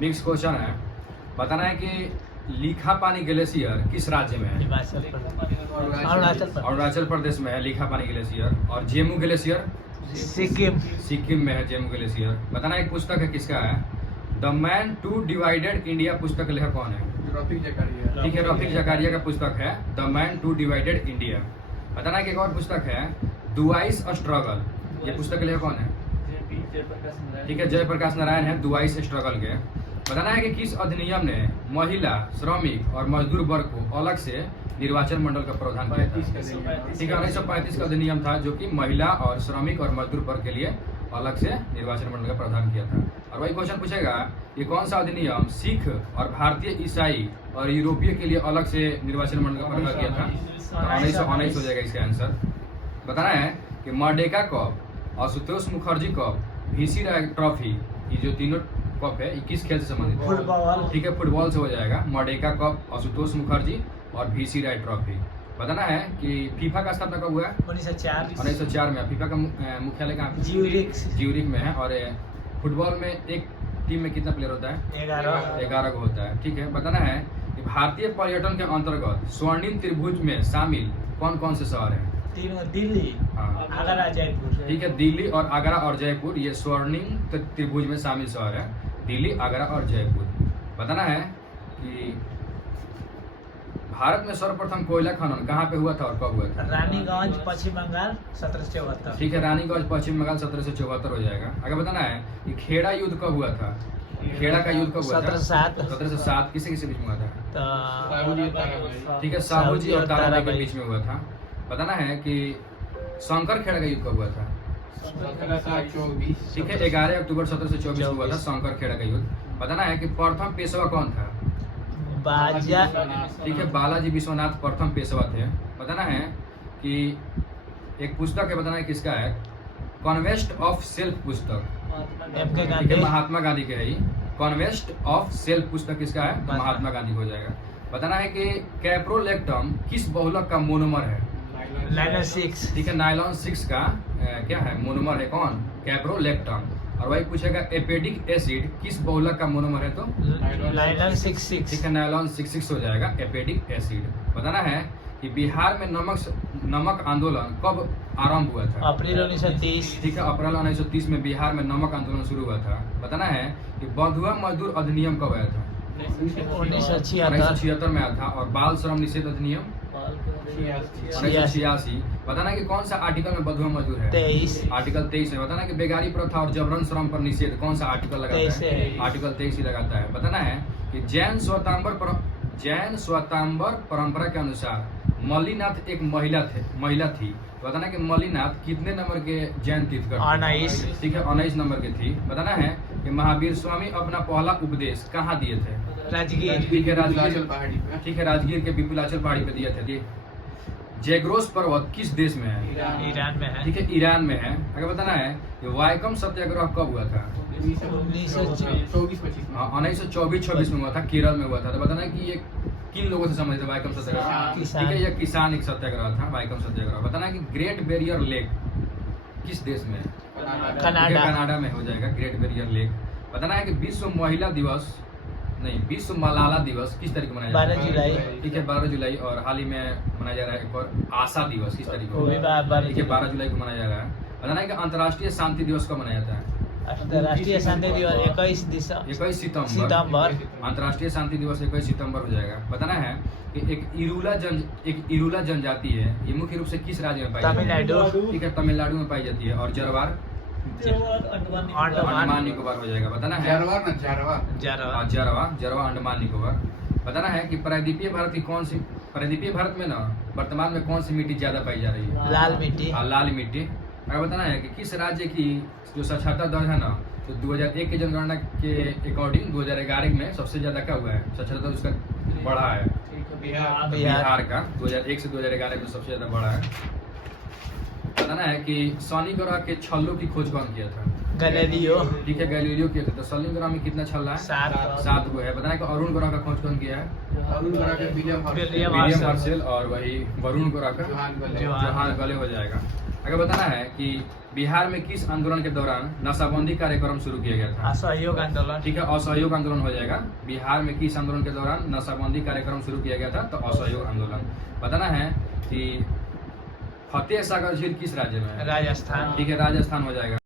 Mix question है। बताना है कि लिखापानी ग्लेशियर किस राज्य में है? अरुणाचल प्रदेश में है लिखापानी ग्लेशियर। और जेमू ग्लेशियर सिक्किम में है जेमू ग्लेशियर। बताना एक पुस्तक है किसका है? The man two divided India पुस्तक लेखक कौन है? रफीक जकारिया। ठीक है, रफीक जकारिया का पुस्तक है the man two divided India. बताना एक और पुस्तक है दुआइस स्ट्रगल, ये पुस्तक लेखक कौन है? ठीक है, जयप्रकाश नारायण है दुआइस स्ट्रगल के। बताना है कि किस अधिनियम ने महिला, श्रमिक और मजदूर वर्ग को अलग से निर्वाचन मंडल का प्रावधान किया था? ठीक है, 1935 का अधिनियम था जो कि महिला और श्रमिक और मजदूर वर्ग के लिए अलग से निर्वाचन मंडल का प्रावधान किया था। और वही क्वेश्चन पूछेगा कि कौन सा अधिनियम सिख और भारतीय ईसाई और यूरोपीय के लिए अलग से निर्वाचन मंडल का प्रावधान किया था? तो 1919 हो जाएगा इसका आंसर। बताना है कि Merdeka cup, Ashutosh Mukherjee cup, VC Roy trophy, ये जो तीनों कप है ये किस खेल से संबंधित है? फुटबॉल। ठीक है, फुटबॉल से हो जाएगा। मर्डेका कप, आशुतोष मुखर्जी और वीसी राय ट्रॉफी। बताना है कि फीफा का स्थापना कब हुआ है? 1904 में। फीफा का मुख्यालय कहाँ? ज्यूरिख में है। और फुटबॉल में एक टीम में कितना प्लेयर होता है? 11 को होता है। ठीक है, बताना है कि भारतीय पर्यटन के अंतर्गत स्वर्णिम त्रिभुज में शामिल कौन कौन से शहर हैं? दिल्ली, आगरा, जयपुर। ठीक है, दिल्ली और आगरा और जयपुर ये स्वर्णिम त्रिभुज में शामिल शहर है, दिल्ली, आगरा और जयपुर। बताना है कि भारत में सर्वप्रथम कोयला खनन कहाँ पे हुआ था और कब हुआ था? रानीगंज, पश्चिम बंगाल, 1774। ठीक है, रानीगंज पश्चिम बंगाल 1774 हो जाएगा। आगे बताना है कि खेड़ा युद्ध कब हुआ था? खेड़ा का युद्ध कब हुआ था? 1707। किसे किसे बीच में हुआ था? ठीक है, साहूजी और ताराबाई के बीच में हुआ था। बताना है कि शंकर खेड़ा का युद्ध कब हुआ था? 1724। ठीक है, 11 अक्टूबर 1724 को हुआ था शंकर खेड़ा का युद्ध। बताना है कि प्रथम पेशवा कौन था? बाजा। ठीक है, बालाजी विश्वनाथ प्रथम पेशवा थे। बताना है कि एक पुस्तक है, बताना है किसका है? कॉन्वेस्ट ऑफ सेल्फ पुस्तक, ठीक है, महात्मा गांधी के है। कॉन्वेस्ट ऑफ सेल्फ पुस्तक किसका है? महात्मा गांधी को हो जाएगा। बताना है कि कैप्रोलेक्टम किस बहुलक का मोनोमर है? नायलॉन 6। ठीक है, नायलॉन 6 का क्या है? मोनोमर है कौन? कैप्रोलेक्टम। और वही पूछेगा एपेडिक एसिड किस बहुलक का मोनोमर है? तो नायलॉन 6। ठीक है, नायलॉन 6 हो जाएगा एपेडिक एसिड। बताना है कि बिहार में नमक आंदोलन कब आरंभ हुआ था? अप्रैल 1930। ठीक है, अप्रैल 1930 में बिहार में नमक आंदोलन शुरू हुआ था। बताना है कि बंधुआ मजदूर अधिनियम कब आया था? 1976 में आया था। और बाल श्रम निषेध अधिनियम 1986। बताना कि कौन सा आर्टिकल में बंधुआ मजदूर है? 23। आर्टिकल 23 में। बताना कि बेगारी प्रथा और जबरन श्रम पर निषेध कौन सा आर्टिकल लगाता है? आर्टिकल 23 ही लगाता है। बताना है कि जैन स्वयंवर परंपरा के अनुसार मल्लीनाथ एक महिला थी। बताना कि मल्लीनाथ कितने नंबर के जैन तीर्थकर? 19। ठीक है, 19 नंबर के थी। बताना है कि महावीर स्वामी अपना पहला उपदेश कहाँ दिए थे? राजगीर। ठीक है, राजगीर पहाड़ी पे। ठीक है, राजगीर के विपुलाचल पहाड़ी पे दिए थे। जैग्रोस पर्वत किस देश में है? ईरान में है। ठीक है, ईरान में है। आगे बताना है कि वाइकम सत्याग्रह कब हुआ था? 1924-26 में हुआ था, केरल में हुआ था। तो बताना है कि ये किन लोगों से संबंधित है वाइकम सत्याग्रह? ठीक है, ये किसान एक सत्याग्रह था वाइकम सत्याग्रह। बताना है कि ग्रेट बैरियर लेक किस देश में है? कनाडा में हो जाएगा ग्रेट बैरियर लेक। बताना है कि विश्व मलाला दिवस किस तारीख को मनाया जाता है? 12 जुलाई। ठीक है, 12 जुलाई। और हाल ही में मनाया जा रहा है एक और आशा दिवस किस तारीख को? वो भी 12 ठीक है, 12 जुलाई को मनाया जा रहा है। बताना है कि अंतर्राष्ट्रीय शांति दिवस कब मनाया जाता है? अंतर्राष्ट्रीय शांति दिवस 21 सितंबर। अंतर्राष्ट्रीय शांति दिवस 21 सितंबर हो जाएगा। बताना है कि एक इरूला जनजाति है, ये मुख्य रूप से किस राज्य में पाई जाती है? तमिलनाडु। ठीक है, तमिलनाडु में पाई जाती है। और जरवार अंडमान निकोबार हो जाएगा। बताना है जरवा अंडमान निकोबार। बताना है कि प्रायद्वीपीय भारत में ना वर्तमान में कौन सी मिट्टी ज्यादा पाई जा रही है? लाल मिट्टी। लाल मिट्टी। अगर बताना है कि किस राज्य की जो साक्षरता दर है ना, तो 2001 की जनगणना के अकॉर्डिंग 2011 में सबसे ज्यादा क्या हुआ है? साक्षरता दर उसका बढ़ा है बिहार का। 2001 से 2011 में सबसे ज्यादा बढ़ा है। बताना है कि शनि ग्रह के छल्लों की खोज कौन किया था? गैलीलियो। ठीक है, गैलीलियो किया था। तो शनि ग्रह में कितना छल्ला है? 7 को है। बताना है कि अरुण ग्रह का खोज कौन किया है? William Herschel. और वही वरुण ग्रह का जोहान गले हो जाएगा। अगर बताना है कि बिहार में किस आंदोलन के दौरान नशाबंदी कार्यक्रम शुरू किया गया था? असहयोग आंदोलन। ठीक है, असहयोग आंदोलन हो जाएगा। बिहार में किस आंदोलन के दौरान नशाबंदी कार्यक्रम शुरू किया गया था? तो असहयोग आंदोलन। बताना है कि फतेह सागर झील किस राज्य में है? राजस्थान। ठीक है, राजस्थान हो जाएगा।